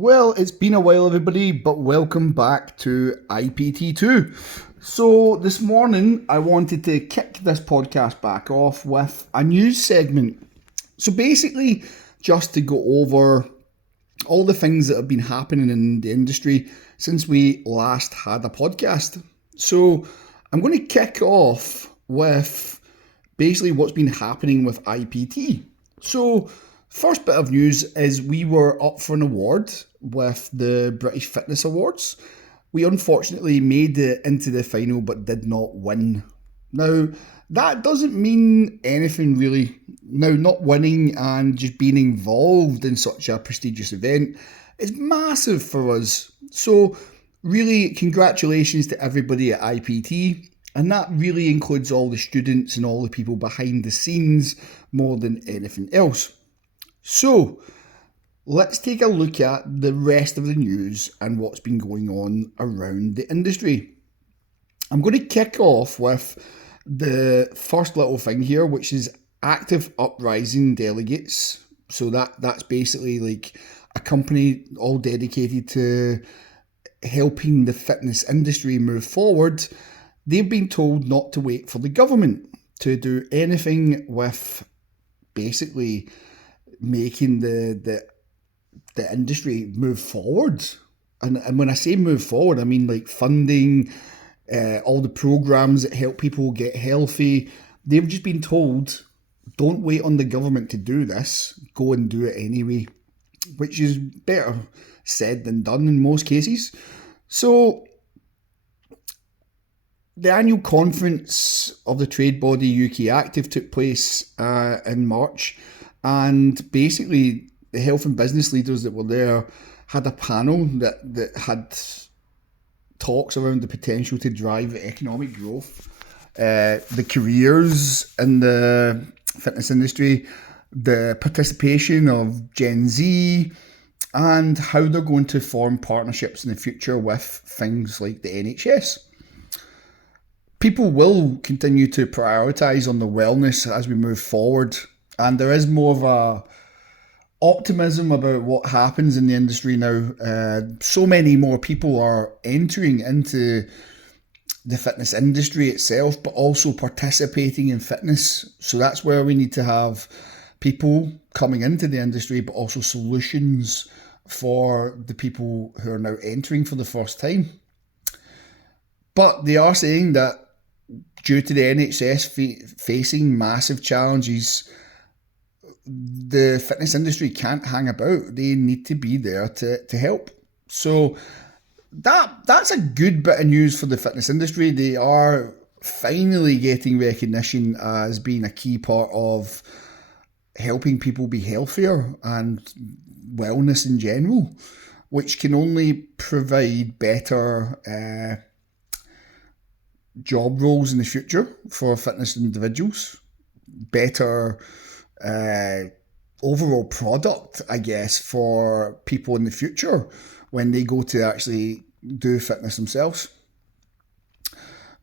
Well, it's been a while, everybody, but welcome back to IPT2. So, this morning I wanted to kick this podcast back off with a news segment. So, basically, just to go over all the things that have been happening in the industry since we last had a podcast. So, I'm going to kick off with basically what's been happening with IPT. So, first bit of news is we were up for an award with the British Fitness Awards. We unfortunately made it into the final but did not win. Now, that doesn't mean anything really. Now, not winning and just being involved in such a prestigious event is massive for us. So, really, congratulations to everybody at IPT. And that really includes all the students and all the people behind the scenes more than anything else. So, let's take a look at the rest of the news and what's been going on around the industry. I'm going to kick off with the first little thing here, which is Active Uprising Delegates. So that's basically like a company all dedicated to helping the fitness industry move forward. They've been told not to wait for the government to do anything with basically making the industry move forward. And when I say move forward, I mean like funding, all the programs that help people get healthy. They've just been told, don't wait on the government to do this, go and do it anyway, which is better said than done in most cases. So, the annual conference of the trade body UK Active took place in March, and basically the health and business leaders that were there had a panel that had talks around the potential to drive economic growth, the careers in the fitness industry, the participation of Gen Z, and how they're going to form partnerships in the future with things like the NHS. People will continue to prioritise on the wellness as we move forward, and there is more of a optimism about what happens in the industry now. So many more people are entering into the fitness industry itself, but also participating in fitness. So that's where we need to have people coming into the industry, but also solutions for the people who are now entering for the first time. But they are saying that due to the NHS facing massive challenges, the fitness industry can't hang about. They need to be there to help. So that's a good bit of news for the fitness industry. They are finally getting recognition as being a key part of helping people be healthier and wellness in general, which can only provide better job roles in the future for fitness individuals, better overall product, I guess, for people in the future when they go to actually do fitness themselves.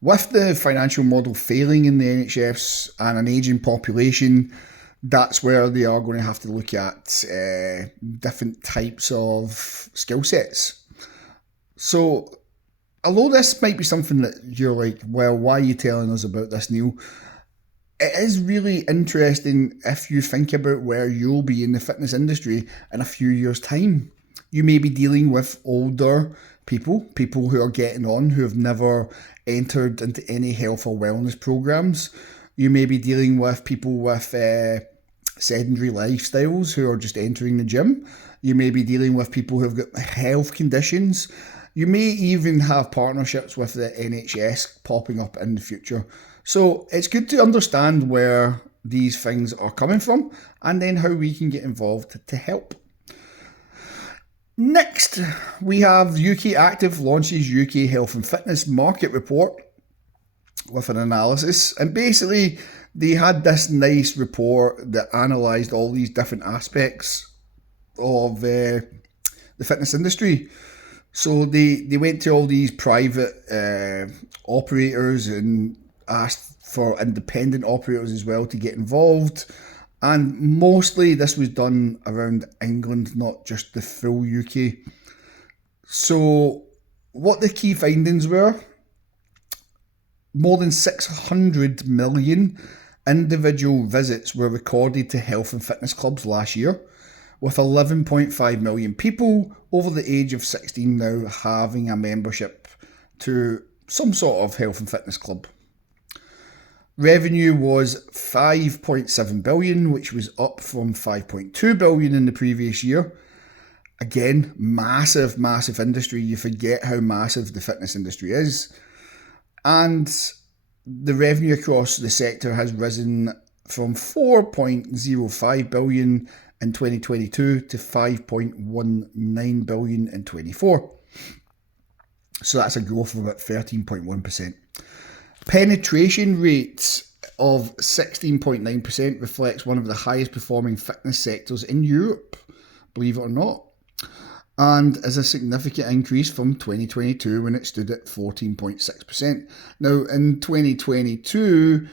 With the financial model failing in the NHS and an ageing population, that's where they are going to have to look at different types of skill sets. So, although this might be something that you're like, well, why are you telling us about this, Neil? It is really interesting if you think about where you'll be in the fitness industry in a few years' time. You may be dealing with older people who are getting on, who have never entered into any health or wellness programs. You may be dealing with people with sedentary lifestyles who are just entering the gym. You may be dealing with people who have got health conditions. You may even have partnerships with the NHS popping up in the future. So it's good to understand where these things are coming from and then how we can get involved to help. Next, we have UK Active launches UK Health and Fitness Market Report with an analysis. And basically, they had this nice report that analysed all these different aspects of the fitness industry. So they went to all these private operators and asked for independent operators as well to get involved. And mostly this was done around England, not just the full UK. So, what the key findings were: more than 600 million individual visits were recorded to health and fitness clubs last year, with 11.5 million people over the age of 16 now having a membership to some sort of health and fitness club. Revenue was 5.7 billion, which was up from 5.2 billion in the previous year. Again, massive, massive industry. You forget how massive the fitness industry is. And the revenue across the sector has risen from 4.05 billion in 2022 to 5.19 billion in 24. So that's a growth of about 13.1%. Penetration rates of 16.9% reflects one of the highest performing fitness sectors in Europe, believe it or not, and is a significant increase from 2022 when it stood at 14.6%. Now, in 2022,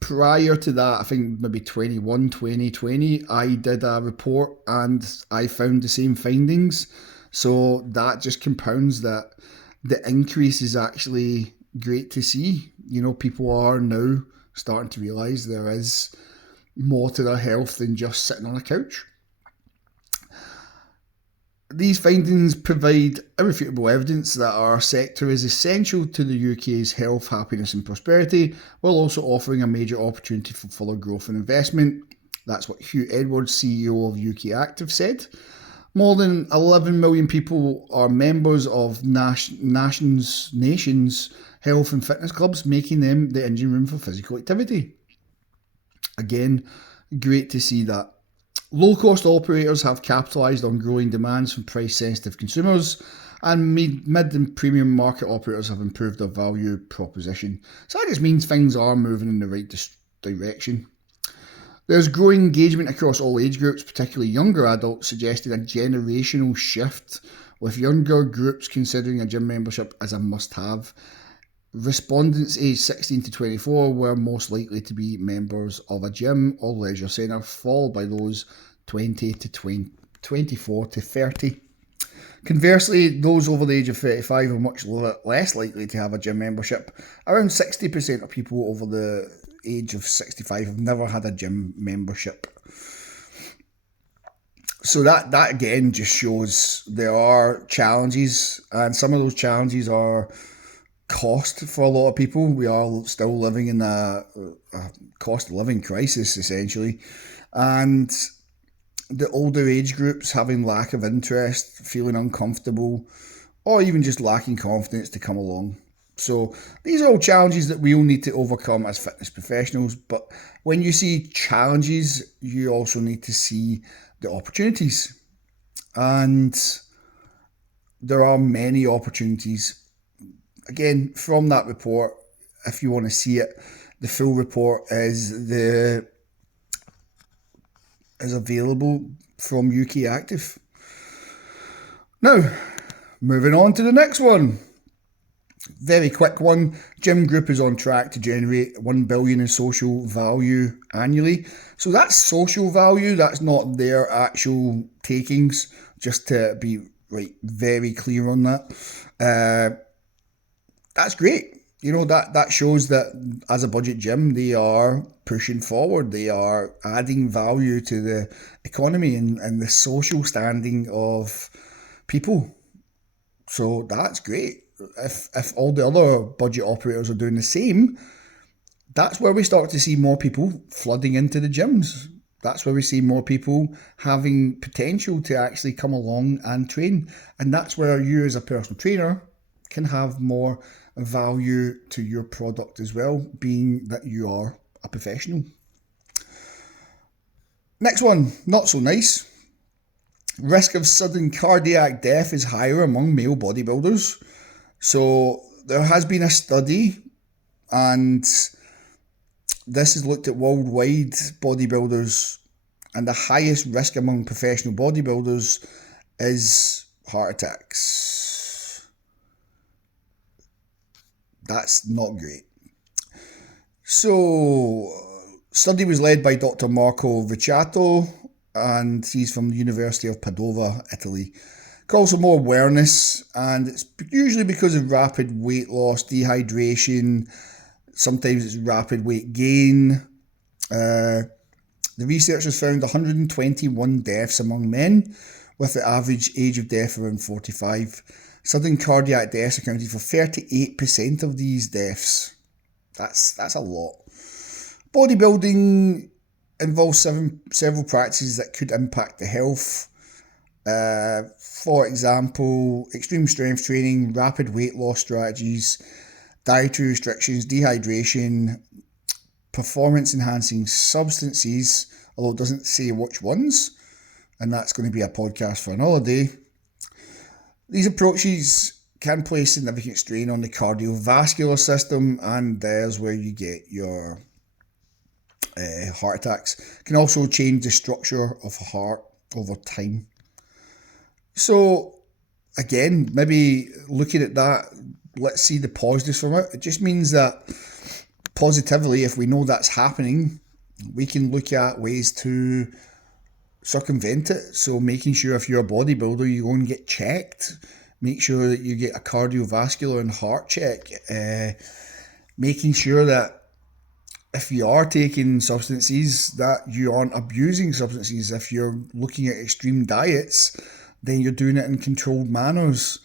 prior to that, I think maybe 2020, I did a report and I found the same findings. So that just compounds that the increase is actually great to see. You know, people are now starting to realise there is more to their health than just sitting on a couch. These findings provide irrefutable evidence that our sector is essential to the UK's health, happiness and prosperity, while also offering a major opportunity for further growth and investment. That's what Hugh Edwards, CEO of UK Active, said. More than 11 million people are members of nations' health and fitness clubs, making them the engine room for physical activity. Again, great to see that. Low-cost operators have capitalised on growing demands from price-sensitive consumers, and mid and premium market operators have improved their value proposition. So that just means things are moving in the right direction. There's growing engagement across all age groups, particularly younger adults, suggesting a generational shift, with younger groups considering a gym membership as a must-have. Respondents aged 16 to 24 were most likely to be members of a gym or leisure centre, followed by those 24 to 30. Conversely, those over the age of 35 are much less likely to have a gym membership. Around 60% of people over the age of 65 have never had a gym membership. So that again just shows there are challenges, and some of those challenges are cost for a lot of people. We are still living in a cost of living crisis, essentially. And the older age groups having lack of interest, feeling uncomfortable, or even just lacking confidence to come along. So these are all challenges that we all need to overcome as fitness professionals. But when you see challenges, you also need to see the opportunities. And there are many opportunities. Again, from that report, if you want to see it, the full report is available from UK Active. Now, moving on to the next one. Very quick one. Gym Group is on track to generate 1 billion in social value annually. So that's social value. That's not their actual takings. Just to be very clear on that. That's great. You know, that shows that as a budget gym, they are pushing forward. They are adding value to the economy and the social standing of people. So that's great. If all the other budget operators are doing the same, that's where we start to see more people flooding into the gyms. That's where we see more people having potential to actually come along and train. And that's where you as a personal trainer can have more value to your product as well, being that you are a professional. Next one, not so nice. Risk of sudden cardiac death is higher among male bodybuilders. So there has been a study, and this has looked at worldwide bodybuilders, and the highest risk among professional bodybuilders is heart attacks. That's not great. So Study was led by Dr. Marco Viciato, and he's from the University of Padova, Italy. Calls for more awareness, and it's usually because of rapid weight loss, dehydration, sometimes it's rapid weight gain. The researchers found 121 deaths among men, with the average age of death around 45. Sudden cardiac deaths accounted for 38% of these deaths. That's a lot. Bodybuilding involves several practices that could impact the health. For example, extreme strength training, rapid weight loss strategies, dietary restrictions, dehydration, performance enhancing substances, although it doesn't say which ones, and that's going to be a podcast for another day. These approaches can place significant strain on the cardiovascular system, and there's where you get your heart attacks. Can also change the structure of a heart over time. So again, maybe looking at that, let's see the positives from it. It just means that positively, if we know that's happening, we can look at ways to circumvent it. So making sure if you're a bodybuilder, you go and get checked. Make sure that you get a cardiovascular and heart check. Making sure that if you are taking substances, that you aren't abusing substances. If you're looking at extreme diets, then you're doing it in controlled manners.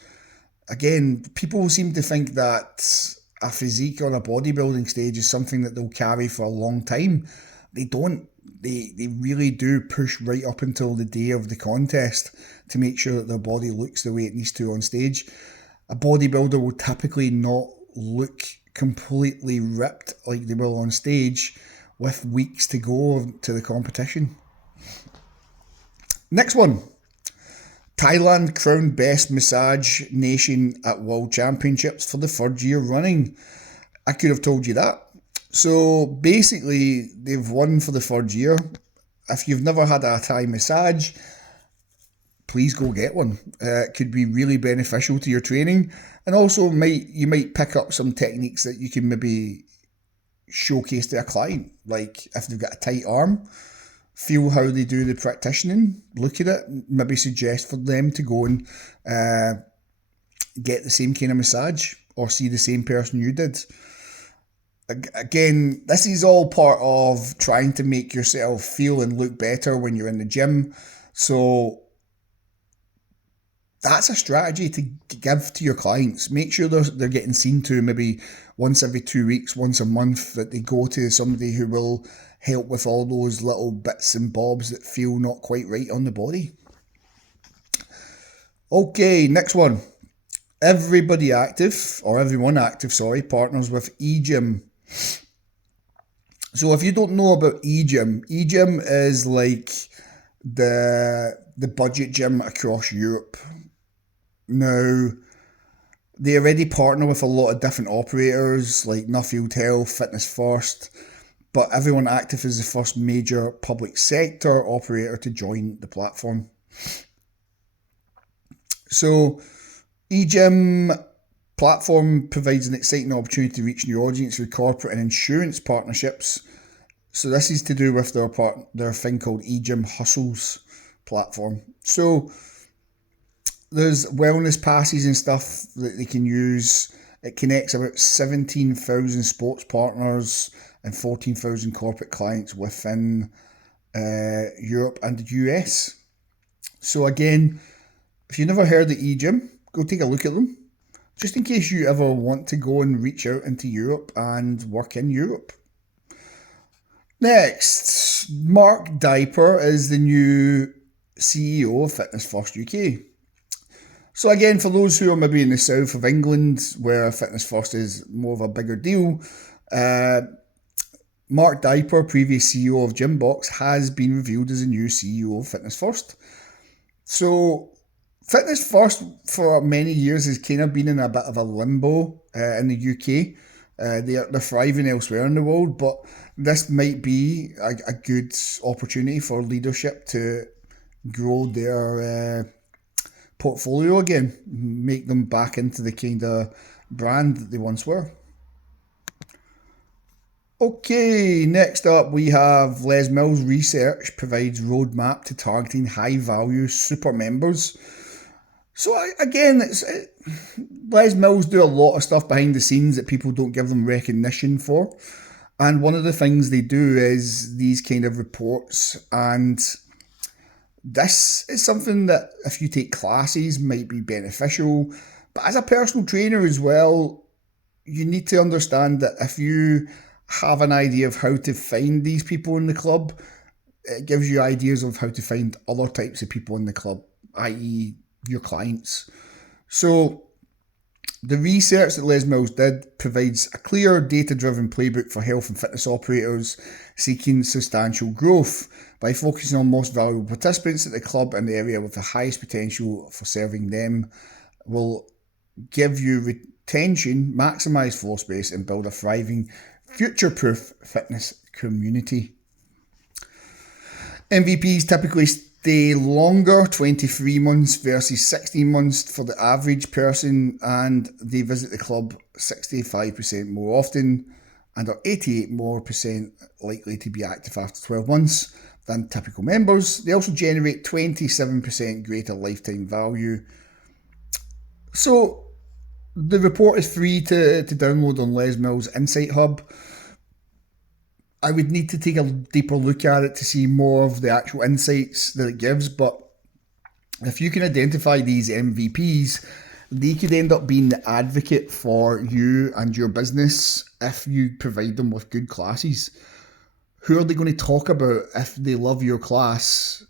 Again, people seem to think that a physique on a bodybuilding stage is something that they'll carry for a long time. They don't. They really do push right up until the day of the contest to make sure that their body looks the way it needs to on stage. A bodybuilder will typically not look completely ripped like they will on stage with weeks to go to the competition. Next one. Thailand crowned best massage nation at World Championships for the third year running. I could have told you that. So basically, they've won for the third year. If you've never had a Thai massage, please go get one. It could be really beneficial to your training, and also you might pick up some techniques that you can maybe showcase to a client. Like if they've got a tight arm, feel how they do the practicing, look at it, maybe suggest for them to go and get the same kind of massage or see the same person you did. Again, this is all part of trying to make yourself feel and look better when you're in the gym. So that's a strategy to give to your clients. Make sure they're getting seen to maybe once every 2 weeks, once a month, that they go to somebody who will help with all those little bits and bobs that feel not quite right on the body. Okay, next one. Everyone active, partners with eGym. So if you don't know about eGym is like the budget gym across Europe. Now, they already partner with a lot of different operators like Nuffield Health, Fitness First, but Everyone Active is the first major public sector operator to join the platform. So, eGym platform provides an exciting opportunity to reach new audience through corporate and insurance partnerships. So this is to do with their thing called eGym Hustles platform. So there's wellness passes and stuff that they can use. It connects about 17,000 sports partners and 14,000 corporate clients within Europe and the US. So again, if you've never heard of eGym, go take a look at them, just in case you ever want to go and reach out into Europe and work in Europe. Next, Mark Diper is the new CEO of Fitness First UK. So again, for those who are maybe in the south of England, where Fitness First is more of a bigger deal, Mark Diper, previous CEO of Gymbox, has been revealed as the new CEO of Fitness First. So Fitness First for many years has kind of been in a bit of a limbo in the UK. They're thriving elsewhere in the world, but this might be a good opportunity for leadership to grow their portfolio again, make them back into the kind of brand that they once were. Okay, next up we have Les Mills Research provides roadmap to targeting high value super members. So again, Les Mills do a lot of stuff behind the scenes that people don't give them recognition for. And one of the things they do is these kind of reports, and this is something that if you take classes might be beneficial. But as a personal trainer as well, you need to understand that if you have an idea of how to find these people in the club, it gives you ideas of how to find other types of people in the club, i.e. your clients. So the research that Les Mills did provides a clear data-driven playbook for health and fitness operators seeking substantial growth by focusing on most valuable participants at the club and the area with the highest potential for serving them. Will give you retention, maximise floor space and build a thriving, future-proof fitness community. MVPs typically stay longer, 23 months versus 16 months for the average person, and they visit the club 65% more often and are 88% more likely to be active after 12 months than typical members. They also generate 27% greater lifetime value. So the report is free to download on Les Mills Insight Hub. I would need to take a deeper look at it to see more of the actual insights that it gives, but if you can identify these MVPs, they could end up being the advocate for you and your business if you provide them with good classes. Who are they going to talk about if they love your class?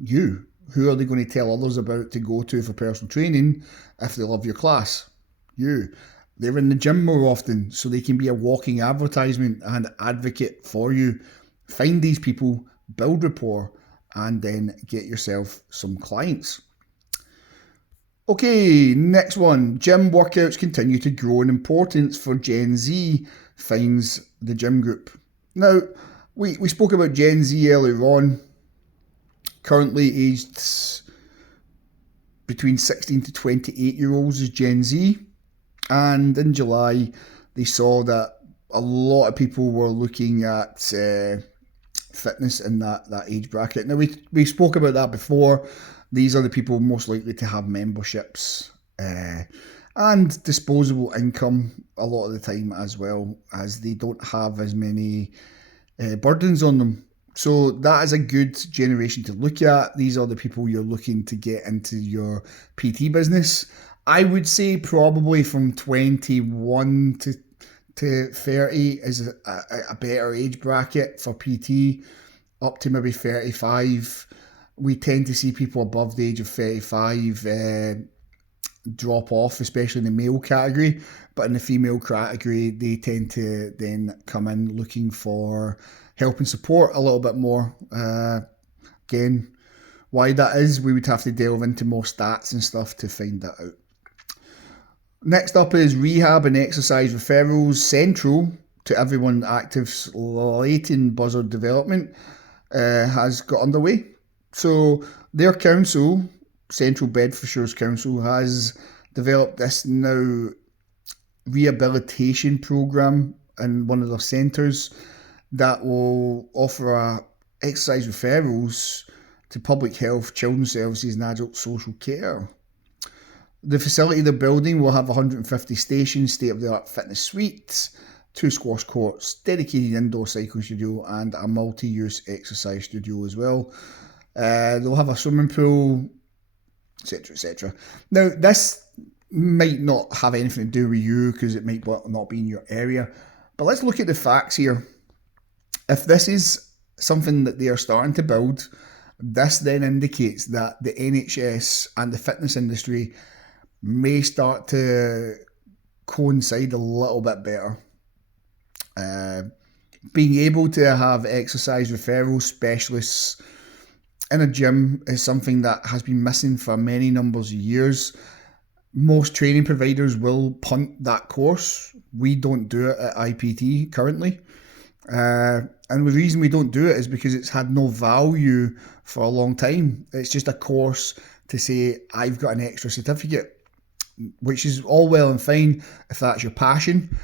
You. Who are they going to tell others about to go to for personal training if they love your class? You. They're in the gym more often, so they can be a walking advertisement and advocate for you. Find these people, build rapport, and then get yourself some clients. Okay, next one. Gym workouts continue to grow in importance for Gen Z, finds the gym group. Now, we spoke about Gen Z earlier on, currently aged between 16 to 28-year-olds is Gen Z. And in July, they saw that a lot of people were looking at fitness in that age bracket. Now, we spoke about that before. These are the people most likely to have memberships and disposable income a lot of the time as well, as they don't have as many burdens on them. So that is a good generation to look at. These are the people you're looking to get into your PT business. I would say probably from 21 to 30 is a better age bracket for PT, up to maybe 35. We tend to see people above the age of 35 drop off, especially in the male category. But in the female category, they tend to then come in looking for help and support a little bit more. Again, why that is, we would have to delve into more stats and stuff to find that out. Next up is rehab and exercise referrals, central to everyone active. Leighton Buzzard Development has got underway. So their council, Central Bedfordshire's council, has developed this now rehabilitation program in one of their centres that will offer exercise referrals to public health, children's services and adult social care. The facility they're building will have 150 stations, state-of-the-art fitness suites, 2 squash courts, dedicated indoor cycling studio and a multi-use exercise studio as well. They'll have a swimming pool, etc, etc. Now, this might not have anything to do with you because it might not be in your area, but let's look at the facts here. If this is something that they are starting to build, this then indicates that the NHS and the fitness industry may start to coincide a little bit better. Being able to have exercise referral specialists in a gym is something that has been missing for many numbers of years. Most training providers will punt that course. We don't do it at IPT currently. And the reason we don't do it is because it's had no value for a long time. It's just a course to say, I've got an extra certificate, which is all well and fine if that's your passion.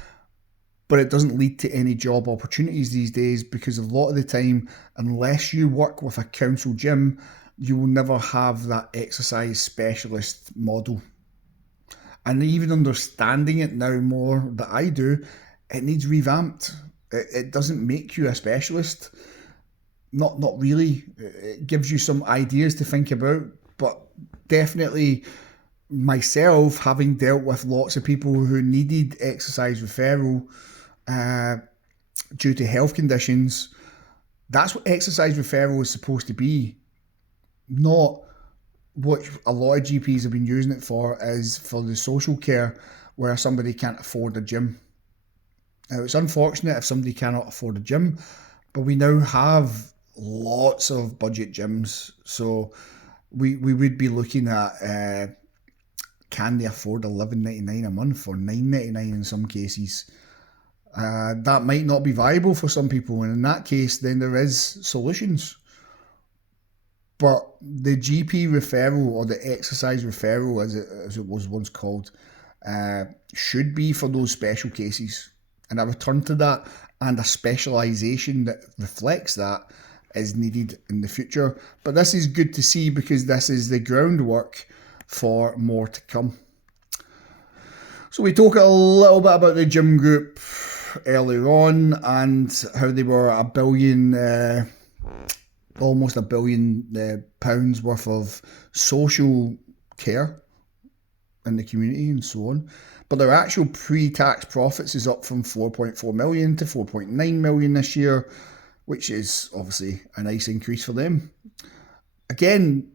but it doesn't lead to any job opportunities these days, because a lot of the time, unless you work with a council gym, you will never have that exercise specialist model. And even understanding it now more that I do, it needs revamped. It doesn't make you a specialist. Not really. It gives you some ideas to think about, but definitely myself, having dealt with lots of people who needed exercise referral due to health conditions, that's what exercise referral is supposed to be. Not what a lot of GPs have been using it for, is for the social care where somebody can't afford a gym. Now, it's unfortunate if somebody cannot afford a gym, but we now have lots of budget gyms. So we would be looking at can they afford $11.99 a month or $9.99 in some cases. That might not be viable for some people, and in that case, then there is solutions. But the GP referral, or the exercise referral, as it was once called, should be for those special cases. And a return to that and a specialisation that reflects that is needed in the future. But this is good to see, because this is the groundwork for more to come. So we talk a little bit about the gym group earlier on, and how they were almost £1 billion pounds worth of social care in the community and so on. But their actual pre-tax profits is up from 4.4 million to 4.9 million this year, which is obviously a nice increase for them. Again,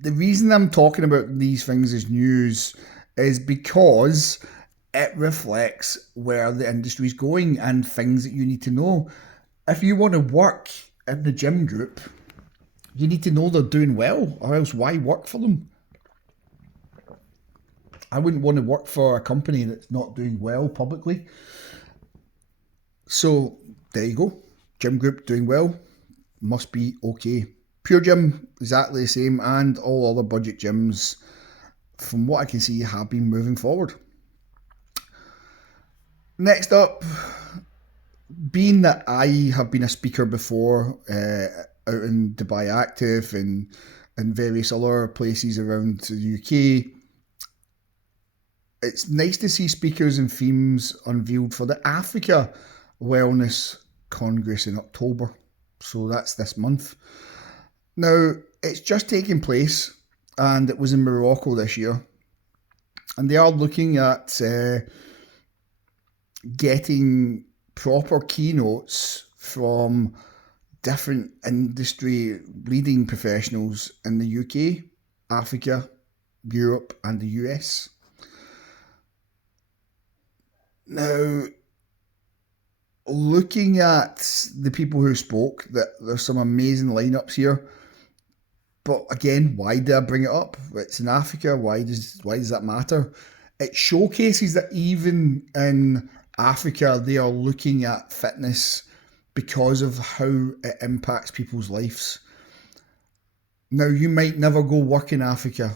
the reason I'm talking about these things as news is because it reflects where the industry is going and things that you need to know. If you want to work in the gym group, you need to know they're doing well, or else why work for them? I wouldn't want to work for a company that's not doing well publicly. So there you go. Gym group doing well, must be okay. Pure Gym, exactly the same, and all other budget gyms, from what I can see, have been moving forward. Next up, being that I have been a speaker before out in Dubai Active and various other places around the UK, it's nice to see speakers and themes unveiled for the Africa Wellness Congress in October. So that's this month. Now, it's just taking place, and it was in Morocco this year. And they are looking at getting proper keynotes from different industry leading professionals in the UK, Africa, Europe, and the US. Now, looking at the people who spoke, that there's some amazing lineups here. But again, why did I bring it up? It's in Africa. Why does that matter? It showcases that even in Africa, they are looking at fitness because of how it impacts people's lives. Now, you might never go work in Africa.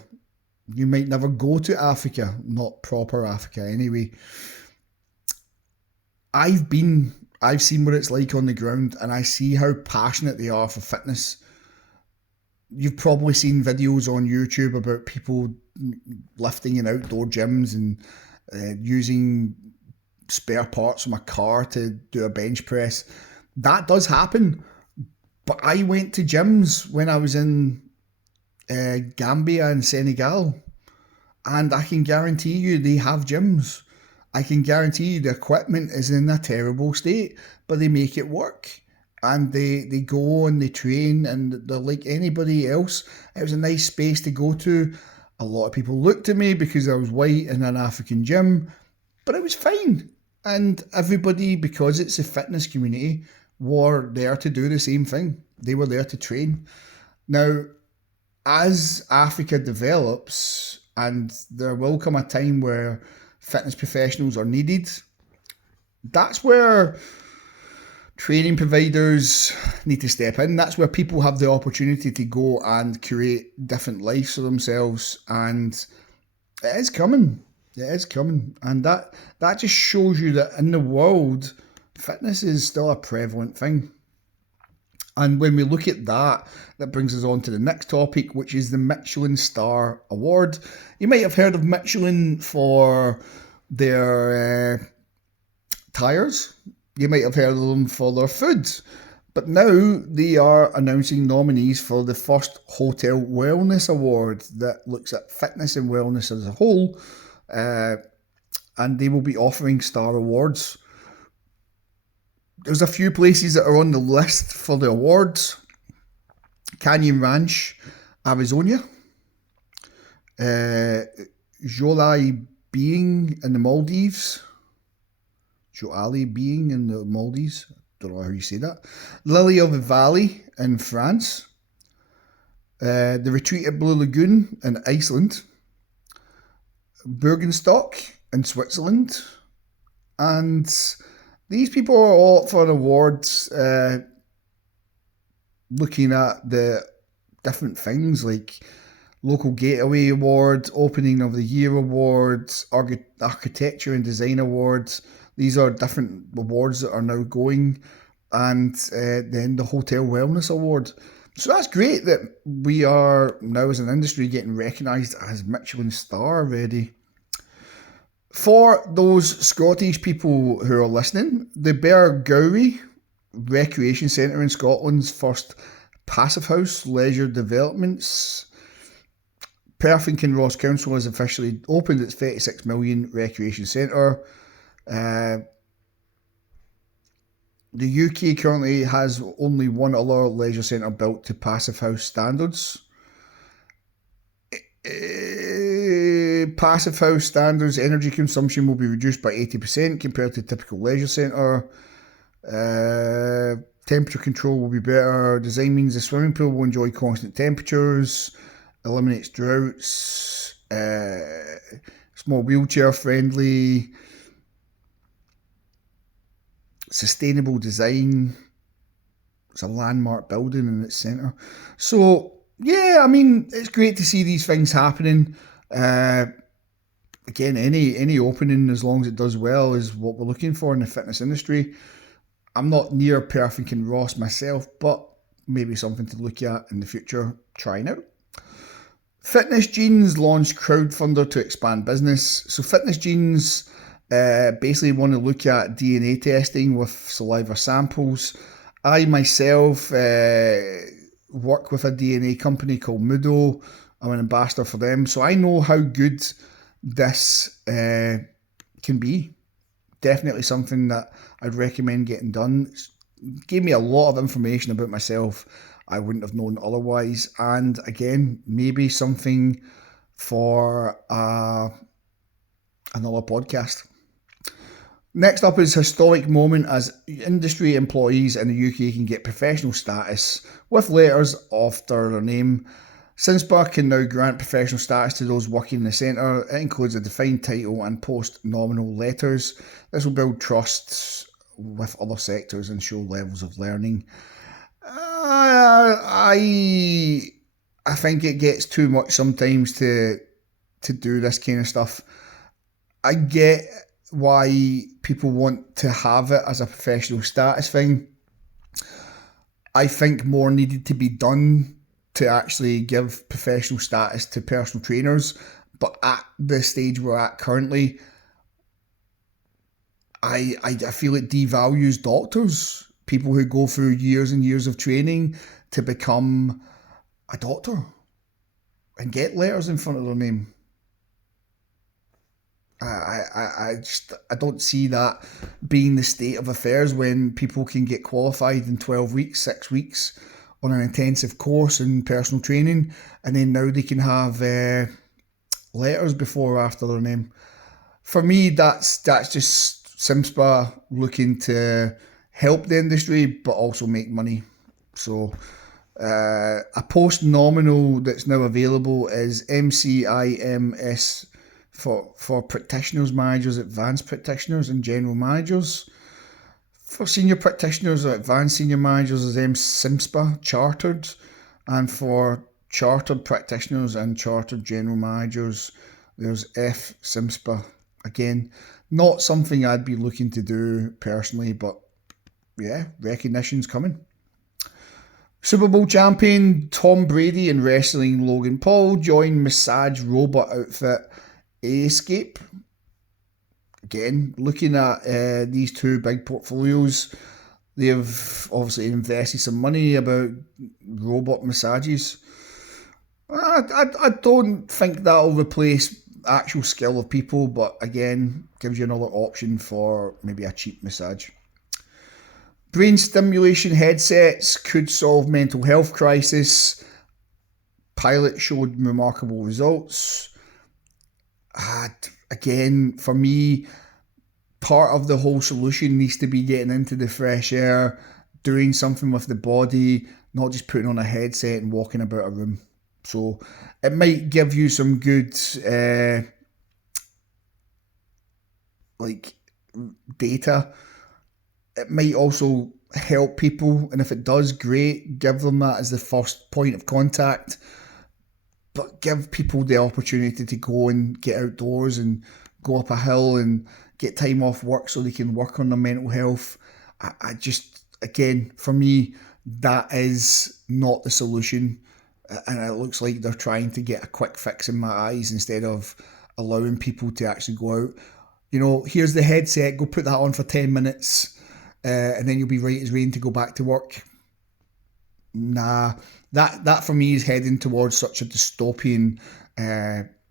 You might never go to Africa, not proper Africa anyway. I've seen what it's like on the ground, and I see how passionate they are for fitness. You've probably seen videos on YouTube about people lifting in outdoor gyms and using spare parts from a car to do a bench press. That does happen. But I went to gyms when I was in Gambia and Senegal, and I can guarantee you they have gyms. I can guarantee you the equipment is in a terrible state, but they make it work. And they go and they train, and they're like anybody else. It was a nice space to go to. A lot of people looked at me because I was white in an African gym, but it was fine. And everybody, because it's a fitness community, were there to do the same thing. They were there to train. Now, as Africa develops, and there will come a time where fitness professionals are needed, that's where training providers need to step in. That's where people have the opportunity to go and create different lives for themselves. And it is coming. It is coming, and that just shows you that in the world, fitness is still a prevalent thing. And when we look at that, that brings us on to the next topic, which is the Michelin Star Award. You might have heard of Michelin for their tyres. You might have heard of them for their food. But now they are announcing nominees for the first Hotel Wellness Award that looks at fitness and wellness as a whole. And they will be offering star awards. There's a few places that are on the list for the awards. Canyon Ranch, Arizona. Jolie Being in the Maldives. Jolie Being in the Maldives. Don't know how you say that. Lily of the Valley in France. The Retreat at Blue Lagoon in Iceland. Bergenstock in Switzerland. And these people are all up for awards, looking at the different things like Local Gateway Award, Opening of the Year Awards, Architecture and Design Awards. These are different awards that are now going, and then the Hotel Wellness Award. So that's great that we are now as an industry getting recognised as Michelin star already. For those Scottish people who are listening, the Bergowrie Recreation Centre in Scotland's first passive house leisure developments. Perth and Kinross Council has officially opened its 36 million recreation centre. The UK currently has only one other leisure centre built to passive house standards. Passive house standards, energy consumption will be reduced by 80% compared to typical leisure centre. Temperature control will be better. Design means the swimming pool will enjoy constant temperatures, eliminates droughts, small wheelchair friendly, sustainable design. It's a landmark building in its centre. So, yeah, I mean, it's great to see these things happening. Again, any opening, as long as it does well, is what we're looking for in the fitness industry. I'm not near Perth and Kinross myself, but maybe something to look at in the future, trying out. Fitness Genes launched crowdfunder to expand business. So Fitness Genes basically want to look at DNA testing with saliva samples. I myself work with a DNA company called Mudo. I'm an ambassador for them, so I know how good this can be. Definitely something that I'd recommend getting done. It gave me a lot of information about myself I wouldn't have known otherwise, and again, maybe something for another podcast. Next up is historic moment as industry employees in the UK can get professional status with letters after their name. CINSPA can now grant professional status to those working in the centre. It includes a defined title and post-nominal letters. This will build trusts with other sectors and show levels of learning. I think it gets too much sometimes to do this kind of stuff. I get why people want to have it as a professional status thing. I think more needed to be done to actually give professional status to personal trainers. But at the stage we're at currently, I feel it devalues doctors, people who go through years and years of training to become a doctor and get letters in front of their name. I don't see that being the state of affairs when people can get qualified in 12 weeks, 6 weeks on an intensive course in personal training, and then now they can have letters before or after their name. For me, that's just CINSPA looking to help the industry but also make money. So a post-nominal that's now available is MCIMS for practitioners, managers, advanced practitioners and general managers. For senior practitioners or advanced senior managers is CINSPA Chartered, and for chartered practitioners and chartered general managers There's F. Simspa. Again, not something I'd be looking to do personally, but yeah, recognition's coming. Super Bowl champion Tom Brady and wrestling Logan Paul join massage robot outfit Escape. Again, looking at these two big portfolios, they've obviously invested some money about robot massages. I don't think that'll replace actual skill of people, but again, gives you another option for maybe a cheap massage. Brain stimulation headsets could solve mental health crisis. Pilot showed remarkable results. Again, for me, part of the whole solution needs to be getting into the fresh air, doing something with the body, not just putting on a headset and walking about a room. So it might give you some good data. It might also help people, and if it does, great, give them that as the first point of contact, but give people the opportunity to go and get outdoors and go up a hill and get time off work so they can work on their mental health. I just, again, for me, that is not the solution, and it looks like they're trying to get a quick fix in my eyes instead of allowing people to actually go out. Here's the headset, go put that on for 10 minutes, and then you'll be right as rain to go back to work. Nah, that for me is heading towards such a dystopian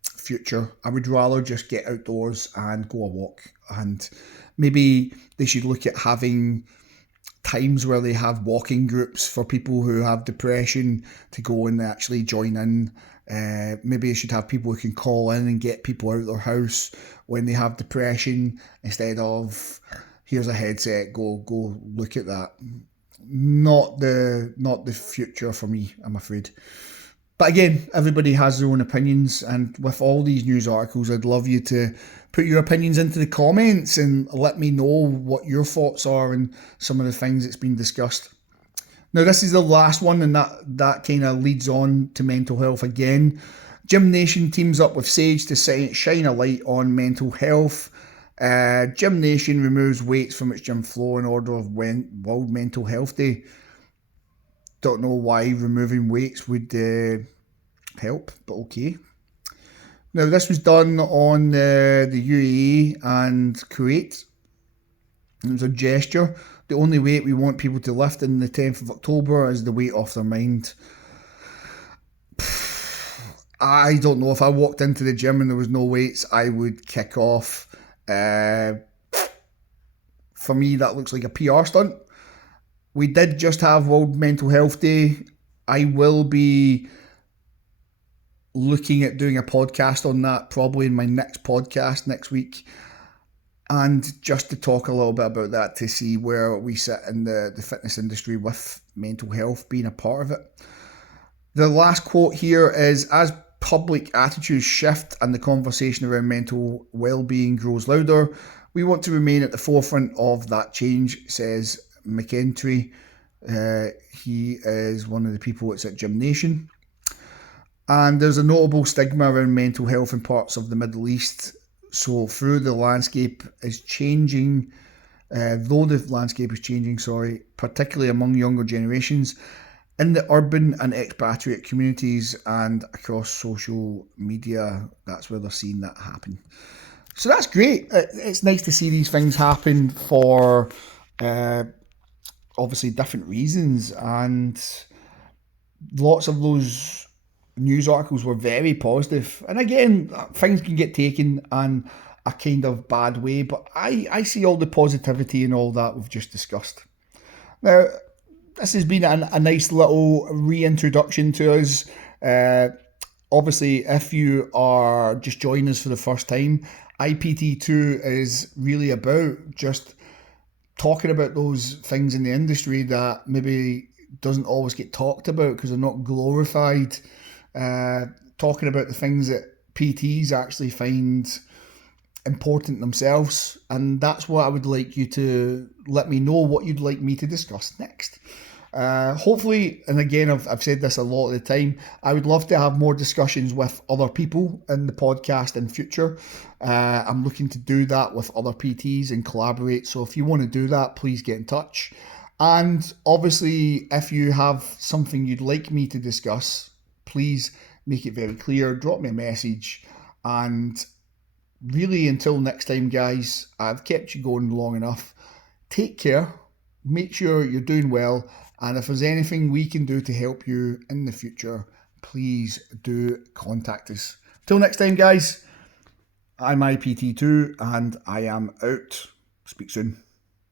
future. I would rather just get outdoors and go a walk, and maybe they should look at having times where they have walking groups for people who have depression to go and actually join in. Maybe they should have people who can call in and get people out of their house when they have depression, instead of here's a headset, go look at that. Not the future for me, I'm afraid. But again, everybody has their own opinions, and with all these news articles, I'd love you to put your opinions into the comments and let me know what your thoughts are and some of the things that's been discussed. Now, this is the last one, and that kind of leads on to mental health again. Gym Nation teams up with Sage to shine a light on mental health. Gym Nation removes weights from its gym floor in order of World Mental Health Day. Don't know why removing weights would help, but okay. Now, this was done on the UAE and Kuwait. It was a gesture. The only weight we want people to lift in the 10th of October is the weight off their mind. I don't know, if I walked into the gym and there was no weights, I would kick off. For me, that looks like a PR stunt. We did just have World Mental Health Day. I will be looking at doing a podcast on that, probably in my next podcast next week, and just to talk a little bit about that, to see where we sit in the fitness industry with mental health being a part of it. The last quote here is, as public attitudes shift and the conversation around mental well-being grows louder, we want to remain at the forefront of that change, says McEntry. He is one of the people that's at Gym Nation. And there's a notable stigma around mental health in parts of the Middle East. So though the landscape is changing, particularly among younger generations, in the urban and expatriate communities and across social media, that's where they're seeing that happen. So that's great. It's nice to see these things happen for obviously different reasons, and lots of those news articles were very positive. And again, things can get taken in a kind of bad way, but I see all the positivity in all that we've just discussed. Now, this has been a nice little reintroduction to us. Obviously, if you are just joining us for the first time, IPT2 is really about just talking about those things in the industry that maybe doesn't always get talked about because they're not glorified. Talking about the things that PTs actually find important themselves, and that's what I would like you to let me know what you'd like me to discuss next. Hopefully, and again, I've said this a lot of the time, I would love to have more discussions with other people in the podcast in future. I'm looking to do that with other PTs and collaborate. So if you want to do that, please get in touch. And obviously, if you have something you'd like me to discuss, please make it very clear. Drop me a message. And really, until next time, guys, I've kept you going long enough. Take care. Make sure you're doing well. And if there's anything we can do to help you in the future, please do contact us. Till next time, guys, I'm IPT2 and I am out. Speak soon.